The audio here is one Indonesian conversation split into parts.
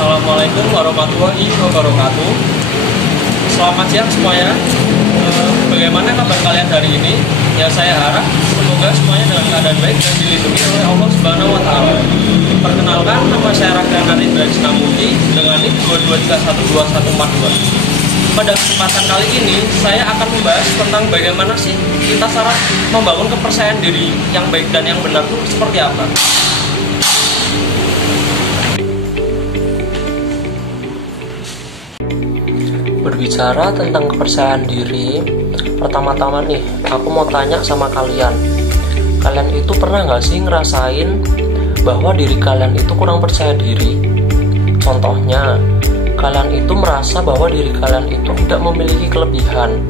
Assalamualaikum warahmatullahi wabarakatuh. Selamat siang semuanya. Bagaimana kabar kalian hari ini? Ya, saya harap semoga semuanya dalam keadaan baik dan dilindungi oleh Allah Subhanahu wa Ta'ala. Perkenalkan, nama saya Rakyat Indra Cinamuti dengan NIK 223121142. Pada kesempatan kali ini, saya akan membahas tentang bagaimana sih kita cara membangun kepercayaan diri yang baik dan yang benar itu seperti apa. Berbicara tentang kepercayaan diri, pertama-tama nih, aku mau tanya sama kalian. Kalian itu pernah nggak sih ngerasain bahwa diri kalian itu kurang percaya diri? Contohnya, kalian itu merasa bahwa diri kalian itu tidak memiliki kelebihan.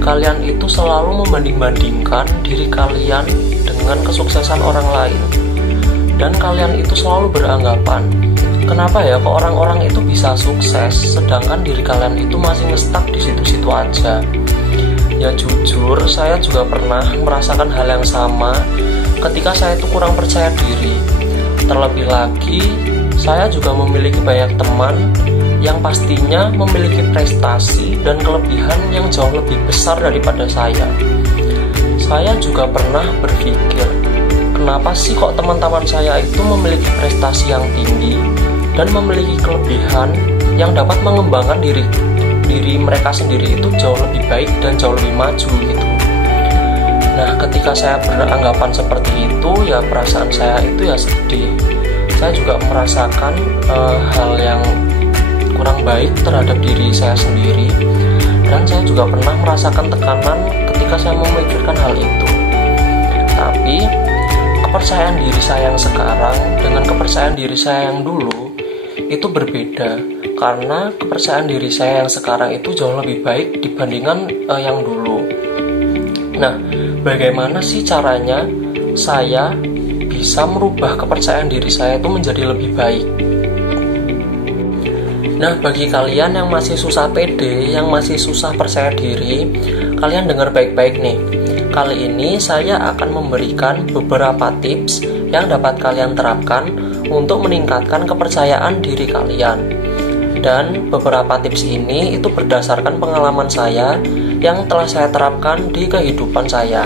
Kalian itu selalu membanding-bandingkan diri kalian dengan kesuksesan orang lain. Dan kalian itu selalu beranggapan, kenapa ya kok orang-orang itu bisa sukses sedangkan diri kalian itu masih ngestak di situ-situ aja. Ya jujur, saya juga pernah merasakan hal yang sama ketika saya itu kurang percaya diri. Terlebih lagi, saya juga memiliki banyak teman yang pastinya memiliki prestasi dan kelebihan yang jauh lebih besar daripada saya. Saya juga pernah berpikir, kenapa sih kok teman-teman saya itu memiliki prestasi yang tinggi dan memiliki kelebihan yang dapat mengembangkan diri mereka sendiri itu jauh lebih baik dan jauh lebih maju gitu. Nah, ketika saya beranggapan seperti itu, ya perasaan saya itu ya sedih. Saya juga merasakan hal yang kurang baik terhadap diri saya sendiri, dan saya juga pernah merasakan tekanan ketika saya memikirkan hal itu. Tapi kepercayaan diri saya yang sekarang dengan kepercayaan diri saya yang dulu itu berbeda, karena kepercayaan diri saya yang sekarang itu jauh lebih baik dibandingkan yang dulu. Nah, bagaimana sih caranya saya bisa merubah kepercayaan diri saya itu menjadi lebih baik? Nah, bagi kalian yang masih susah pede, yang masih susah percaya diri, kalian dengar baik-baik nih. Kali ini saya akan memberikan beberapa tips yang dapat kalian terapkan untuk meningkatkan kepercayaan diri kalian. Dan beberapa tips ini itu berdasarkan pengalaman saya yang telah saya terapkan di kehidupan saya.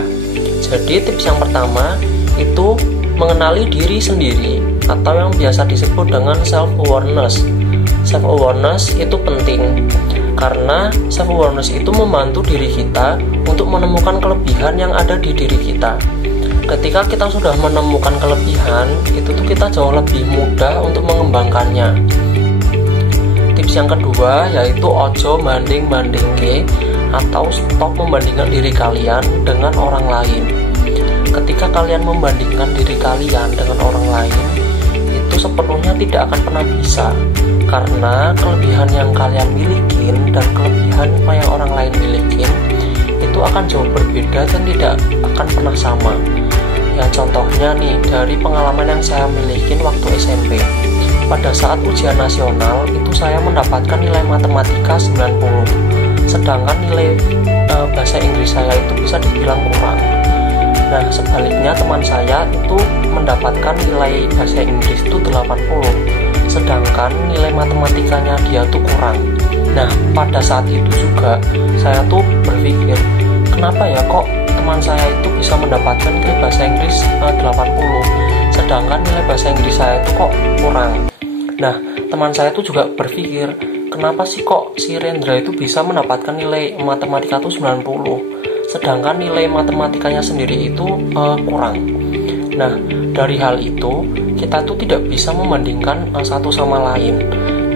Jadi tips yang pertama itu mengenali diri sendiri atau yang biasa disebut dengan self-awareness. Self-awareness itu penting karena self-awareness itu membantu diri kita untuk menemukan kelebihan yang ada di diri kita. Ketika kita sudah menemukan kelebihan, itu tuh kita jauh lebih mudah untuk mengembangkannya. Tips yang kedua yaitu ojo banding-bandingke atau stop membandingkan diri kalian dengan orang lain. Ketika kalian membandingkan diri kalian dengan orang lain, itu sepenuhnya tidak akan pernah bisa, karena kelebihan yang kalian miliki dan kelebihan yang orang lain miliki itu akan jauh berbeda dan tidak akan pernah sama. Ya contohnya nih, dari pengalaman yang saya miliki waktu SMP. Pada saat ujian nasional itu saya mendapatkan nilai matematika 90, sedangkan nilai bahasa Inggris saya itu bisa dibilang kurang. Nah, sebaliknya teman saya itu mendapatkan nilai bahasa Inggris itu 80, sedangkan nilai matematikanya dia tuh kurang. Nah, pada saat itu juga saya tuh berpikir, kenapa ya kok teman saya itu bisa mendapatkan nilai bahasa Inggris 80, sedangkan nilai bahasa Inggris saya itu kok kurang. Nah, teman saya itu juga berpikir, kenapa sih kok si Rendra itu bisa mendapatkan nilai matematika itu 90, sedangkan nilai matematikanya sendiri itu kurang. Nah, dari hal itu kita tuh tidak bisa membandingkan satu sama lain,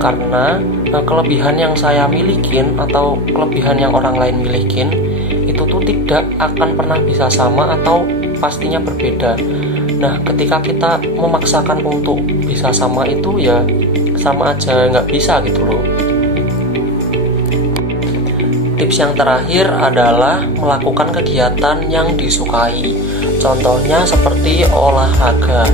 karena kelebihan yang saya milikin atau kelebihan yang orang lain milikin itu tuh tidak akan pernah bisa sama atau pastinya berbeda. Nah, ketika kita memaksakan untuk bisa sama itu ya sama aja nggak bisa gitu loh. Tips yang terakhir adalah melakukan kegiatan yang disukai. Contohnya seperti olahraga.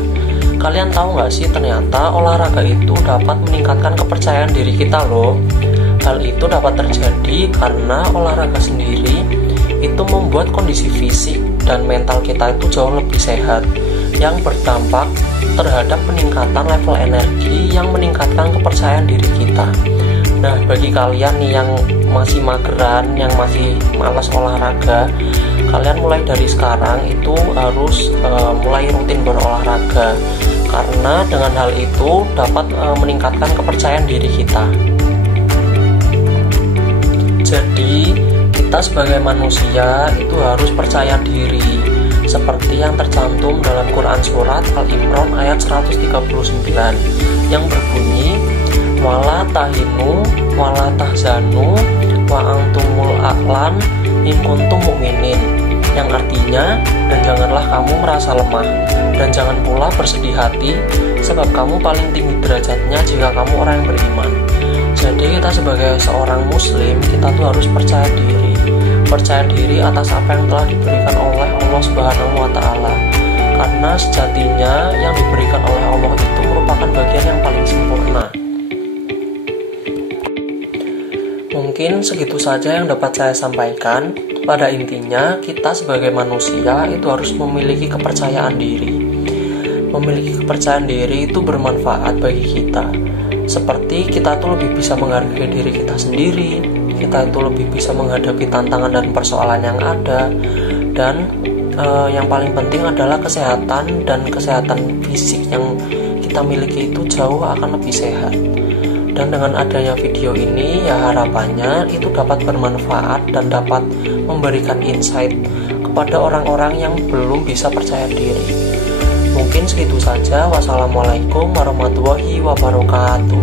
Kalian tahu nggak sih, ternyata olahraga itu dapat meningkatkan kepercayaan diri kita loh. Hal itu dapat terjadi karena olahraga sendiri itu membuat kondisi fisik dan mental kita itu jauh lebih sehat, yang berdampak terhadap peningkatan level energi yang meningkatkan kepercayaan diri kita. Nah, bagi kalian nih yang masih mageran, yang masih malas olahraga, kalian mulai dari sekarang itu harus mulai rutin berolahraga, karena dengan hal itu dapat meningkatkan kepercayaan diri kita. Jadi kita sebagai manusia itu harus percaya diri, seperti yang tercantum dalam Quran surat Al-Imran ayat 139 yang berbunyi, wala tahinu wala tahzanu wa antumul a'lan in kuntum mu'minin, yang artinya, dan janganlah kamu merasa lemah dan jangan pula bersedih hati, sebab kamu paling tinggi derajatnya jika kamu orang yang beriman. Jadi kita sebagai seorang muslim, kita tuh harus percaya diri atas apa yang telah diberikan oleh Allah Subhanahu wa Ta'ala, karena sejatinya yang diberikan oleh Allah itu merupakan bagian yang paling sempurna. Mungkin segitu saja yang dapat saya sampaikan. Pada intinya, kita sebagai manusia itu harus memiliki kepercayaan diri. Memiliki kepercayaan diri itu bermanfaat bagi kita, seperti kita tuh lebih bisa menghargai diri kita sendiri, kita itu lebih bisa menghadapi tantangan dan persoalan yang ada, dan yang paling penting adalah kesehatan, dan kesehatan fisik yang kita miliki itu jauh akan lebih sehat. Dan dengan adanya video ini, ya harapannya itu dapat bermanfaat dan dapat memberikan insight kepada orang-orang yang belum bisa percaya diri. Mungkin segitu saja. Wassalamualaikum warahmatullahi wabarakatuh.